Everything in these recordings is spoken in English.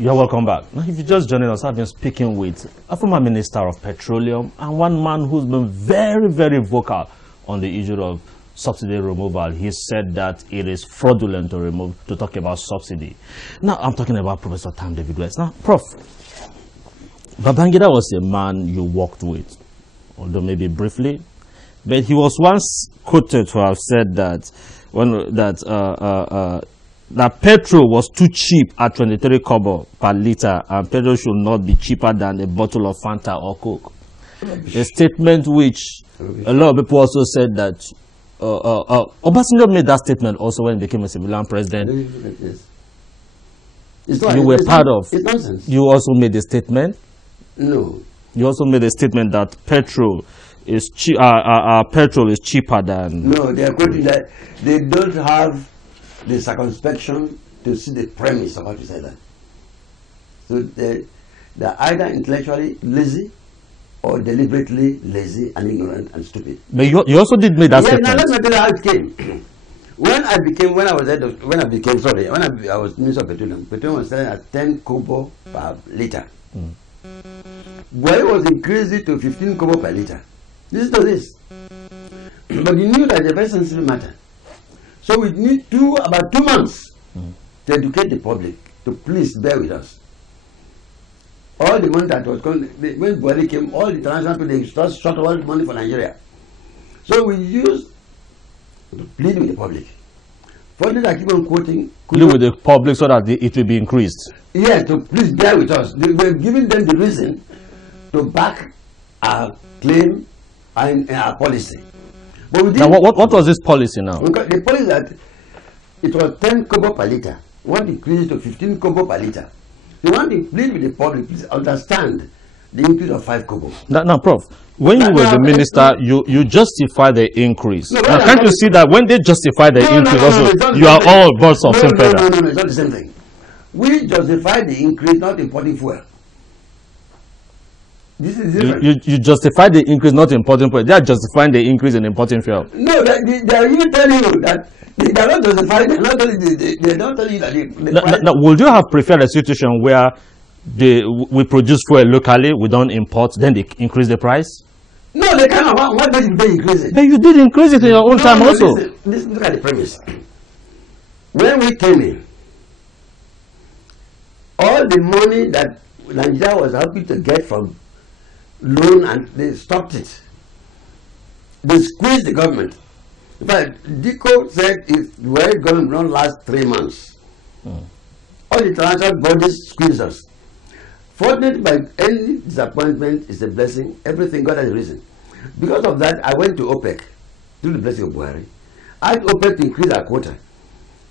You're welcome back. Now, if you just joined us, I've been speaking with a former Minister of Petroleum and one man who's been very, very vocal on the issue of subsidy removal. He said that it is fraudulent to talk about subsidy. Now, I'm talking about Professor Tam David West. Now, Prof, Babangida was a man you worked with, although maybe briefly, but he was once quoted to have said that that petrol was too cheap at 23 kobo per liter, and petrol should not be cheaper than a bottle of Fanta or Coke. A statement which a lot of people also said that Obasanjo made that statement also when he became a civilian president. You were part of. It's nonsense. You also made a statement. No. You also made a statement that petrol is cheaper than. No, they are quoting that they don't have the circumspection to see the premise of how to say that. So they're either intellectually lazy or deliberately lazy and ignorant and stupid. But you also did make that statement. Now let me tell you how it came. When I was Minister of Petroleum was selling at 10 kobo per liter. Well, it was increased to 15 kobo per liter. Listen to this. But you knew that it's a very sensitive matter. So we need about 2 months to educate the public, to please bear with us. All the money that was going, when Buhari came, all the international people, they just shot all the money for Nigeria. So we used to plead with the public. Finally, I keep on quoting. Plead with the public so that it will be increased. Yeah, to please bear with us. We're giving them the reason to back our claim and our policy. But we now, what was this policy now? The policy that it was 10 kobo per liter. We want to increase it to 15 kobo per liter. They want to plead with the public, please understand the increase of 5 kobo. Now, Prof, when you were the minister, you justify the increase. No, now, can't you see that when they justify the increase, also you are all birds of same feather? No, it's not the same thing. We justify the increase, not importing fuel. This is different. You justify the increase, not importing fuel. They are justifying the increase in importing fuel. No, they are even telling you that they are not justifying. They are not telling you that. Now, would you have preferred a situation where we produce fuel locally, we don't import, then they increase the price? No, they cannot. Why did they increase it? But you did increase it in your own time also. Listen, look at the premise. When we came in, all the money that Nigeria was happy to get from loan, and they stopped it. They squeezed the government. In fact, DICO said if the government don't last 3 months, all the international bodies squeeze us. Fortunately, by any disappointment is a blessing. Everything God has a reason. Because of that, I went to OPEC, through the blessing of Buhari. I asked OPEC to increase our quota.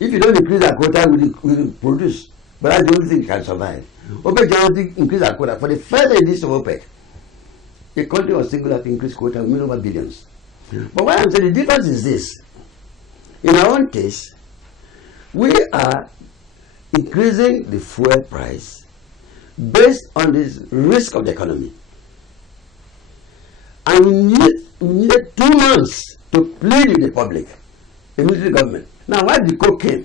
If you don't increase our quota, we will produce. But that's the only thing we can survive. OPEC generally increase our quota. For the further edition of OPEC, the country was single to increase quota of millions of billions. But what I'm saying, the difference is this. In our own case, we are increasing the fuel price based on this risk of the economy. And we needed 2 months to plead with the public, the military government. Now, why the coke came?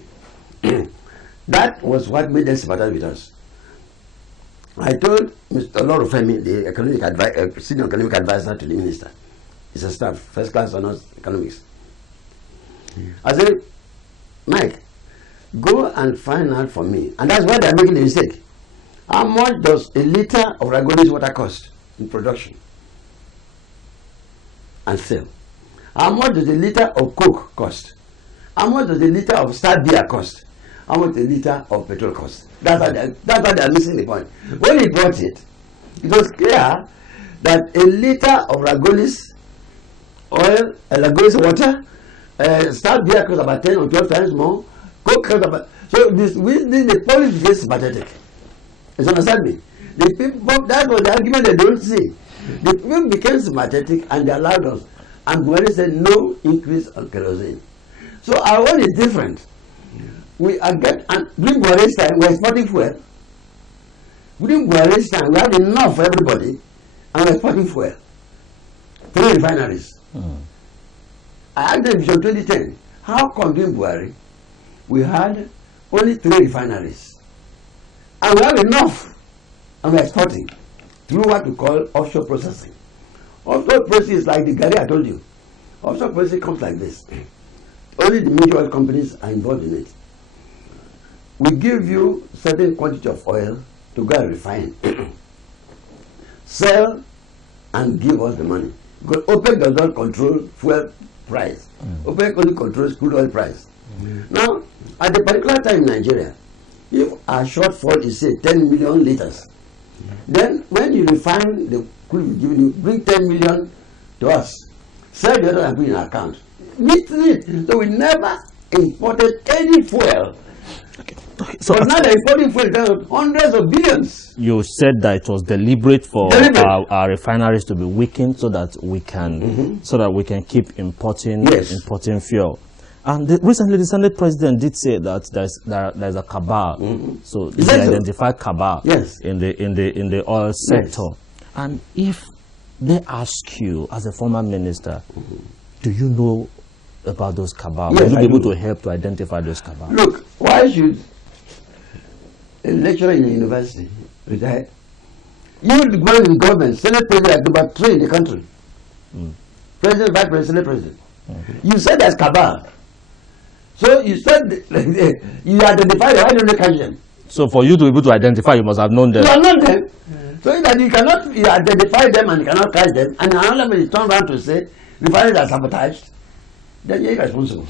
That was what made them sympathize with us. I told Mr. Olorufemi, the senior economic advisor to the minister, he's a staff, first class honors economics. I said, Mike, go and find out for me. And that's why they're making the mistake. How much does a liter of Ragolis water cost in production and sale? How much does a liter of Coke cost? How much does a liter of Star beer cost? How much a liter of petrol cost? That's why they're missing the point. When he brought it, it was clear that a liter of Ragolis oil, Ragolis water, Star beer costs about 10 or 12 times more. Coke costs about. So the policy is sympathetic. You understand me? The people, that was the argument they don't see. The people became sympathetic and they allowed us. And Buhari said no increase on kerosene. So our own is different. We are during Buhari's time, we are exporting fuel. During Buhari's time, we have enough for everybody, and we are exporting fuel. 3 refineries. I asked them in 2010, how come during Buhari we had only 3 refineries? And we have enough, and we're exporting through what we call offshore processing. Offshore processing is like the Gary I told you. Offshore processing comes like this. Only the major oil companies are involved in it. We give you certain quantity of oil to go and refine, sell, and give us the money. Because OPEC does not control fuel price. OPEC only controls crude oil price. Now, at a particular time in Nigeria, if our shortfall is say 10 million liters, then when you refine the crude we're giving you, bring 10 million to us, sell the other and put in our account. Meet it. So we never imported any fuel. So but now they're importing fuel in hundreds of billions. You said that it was deliberate for our refineries to be weakened so that we can keep importing fuel. And recently, the Senate president did say that there's a cabal. So they identified cabal in the oil sector. And if they ask you, as a former minister, do you know about those cabal? Will you be able to help to identify those cabal? Look, why should a lecturer in a university retire? You the one in the government, Senate president, number 3 in the country. President, vice president, Senate president. You said there's cabal. So you said you identified them. Why don't you catch them? So for you to be able to identify, you must have known them. You have known them. So that you cannot identify them and you cannot catch them, and another man is turned around to say refineries are sabotaged, then you're irresponsible.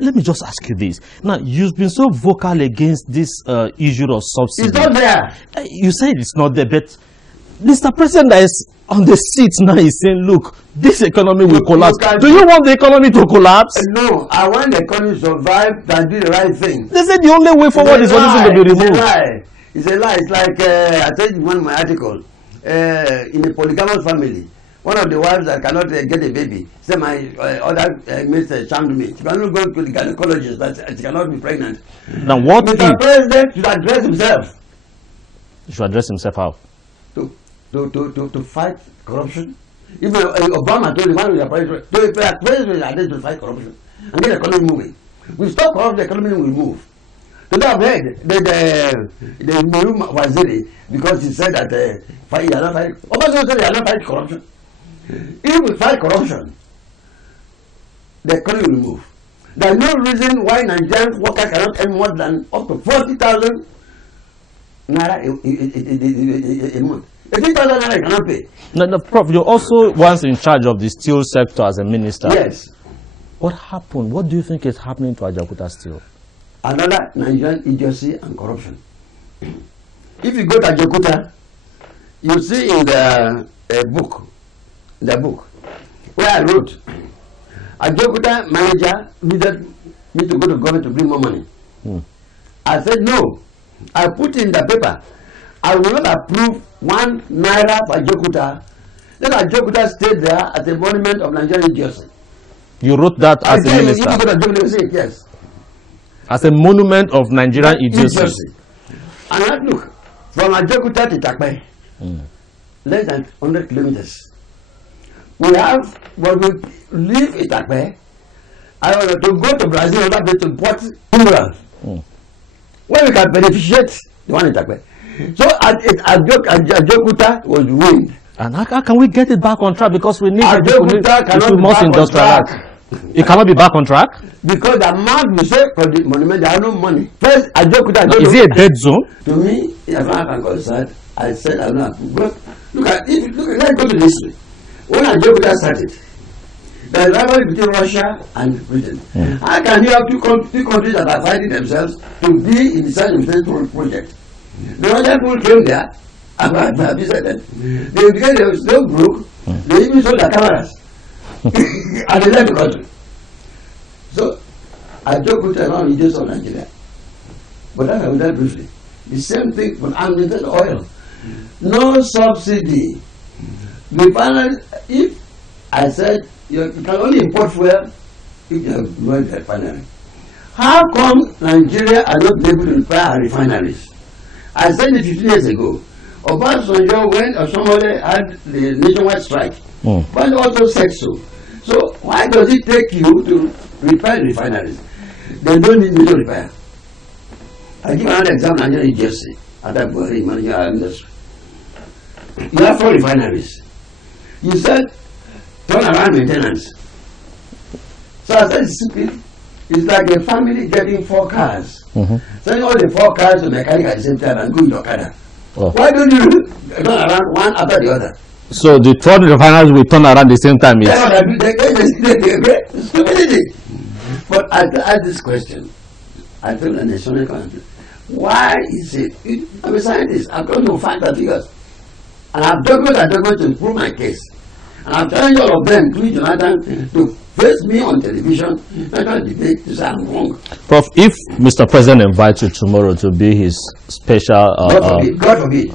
Let me just ask you this. Now, you've been so vocal against this issue of subsidy. It's not there. You said it's not there, but Mr. President that is on the seat now is saying, look, this economy will collapse. Do you want the economy to collapse? No, I want the economy to survive and do the right thing. They said the only way forward is for this to be removed. It's a lie. It's a lie. It's like, I said in one of my articles, in a polygamous family, one of the wives that cannot get a baby, say my other mates charmed me. She cannot go to the gynecologist, that she cannot be pregnant. Now what Mr. President should address himself. He should address himself how? To fight corruption. Even Obama told one of the president to fight corruption and get the economy moving. We stop corruption, the economy will move. Today I've heard the new Waziri, because he said that he are not fighting. Obama said they are not fighting corruption. If we fight corruption, the economy will move. There is no reason why Nigerian workers cannot earn more than up to 40,000 naira a month. 50,000 naira cannot pay. No, Prof, you're also once in charge of the steel sector as a minister. Yes. What happened? What do you think is happening to Ajaokuta Steel? Another Nigerian idiocy and corruption. If you go to Ajaokuta, you see in the book, where I wrote, Ajaokuta manager needed me to go to government to bring more money. I said no. I put in the paper, I will not approve 1 naira for Ajaokuta. Then Ajaokuta stayed there as a monument of Nigerian idiocy. You wrote that as a minister? Yes. As a monument of Nigerian idiocy. And I look, from Ajaokuta to Takpe, less than 100 kilometers. We have, when we live in Takpe, I want to go to Brazil or to import minerals. Where we can beneficiate the one in Takpe. So Ajaokuta was ruined. And how can we get it back on track? Because we need Ajaokuta cannot be back on track. It cannot be back on track? Because the amount we say for the monument, there are no money. First, Ajaokuta. Is it a dead zone? To me, as far as I'm concerned, I said I don't know. Let's go to this way. When Ajaokuta started, there is rivalry between Russia and Britain. How can you have two countries that are fighting themselves to be in the same project? The Russian people came there, and visited. Because they were so broke, they even sold their cameras. And they left the country. So, Ajaokuta around the of Nigeria. But that I will tell briefly. The same thing for unlimited oil. No subsidy. If I said you can only import fuel if you have no refinery. How come Nigeria are not able to repair our refineries? I said it 15 years ago. Obasanjo, when somebody had the nationwide strike, but also said so. So why does it take you to repair refineries? They don't need me to repair. I give another example, Nigerian idiocy. after Buhari managing our industry. You have 4 refineries. You said turnaround maintenance. So I said simply, it's like a family getting 4 cars. Sending all the 4 cars to mechanic at the same time and go in your car. Why don't you turn around one after the other? So the 4 refineries will turn around the same time. Yes. Stupidity. But I ask this question. I told the national country, why is it? I'm a scientist. I'm going to find the figures. And I've documents to prove my case. And I'm telling all of them, including Jonathan, to face me on television, not debate to say I'm wrong. Prof, if Mr. President invites you tomorrow to be his special... God forbid.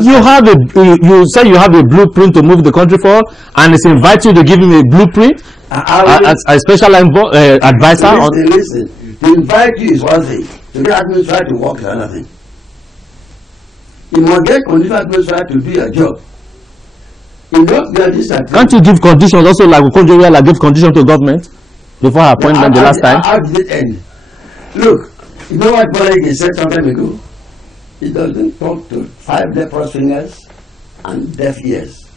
You say you have a blueprint to move the country forward, and it's invites you to give him a blueprint as a special advisor. Listen, to invite you is one thing. To get administrator to work is another thing. You must get conditional administrator to do your job. Can't you give conditions also, like Okonjo-Iweala give conditions to government before her appointment the last time? How did it end? Look, you know what Bolege said some time ago? He doesn't talk to 5 leprous fingers and deaf ears.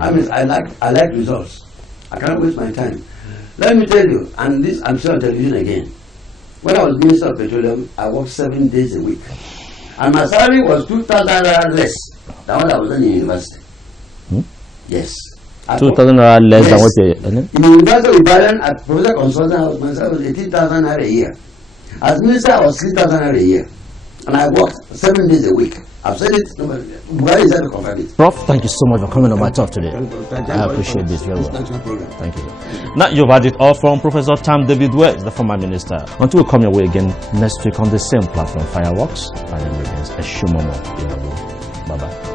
I mean, I like results. I can't waste my time. Let me tell you, and this I'm sure on television again. When I was Minister of Petroleum, I worked 7 days a week. And my salary was 2,000 less than what I was in university. Yes. 2,000 less than what you... In the University of Ibadan, at Professor Consultant House, my salary was 18,000 a year. As Minister, I was 3,000 a year. And I worked 7 days a week. I've said it. Why is that to confirm it? Prof, thank you so much for coming on my talk today. I appreciate this very well. Thank you. Now you've had it all from Professor Tam David West, the former minister. Until we come your way again next week on the same platform, Fireworks, my name remains Eshumomo. Bye bye.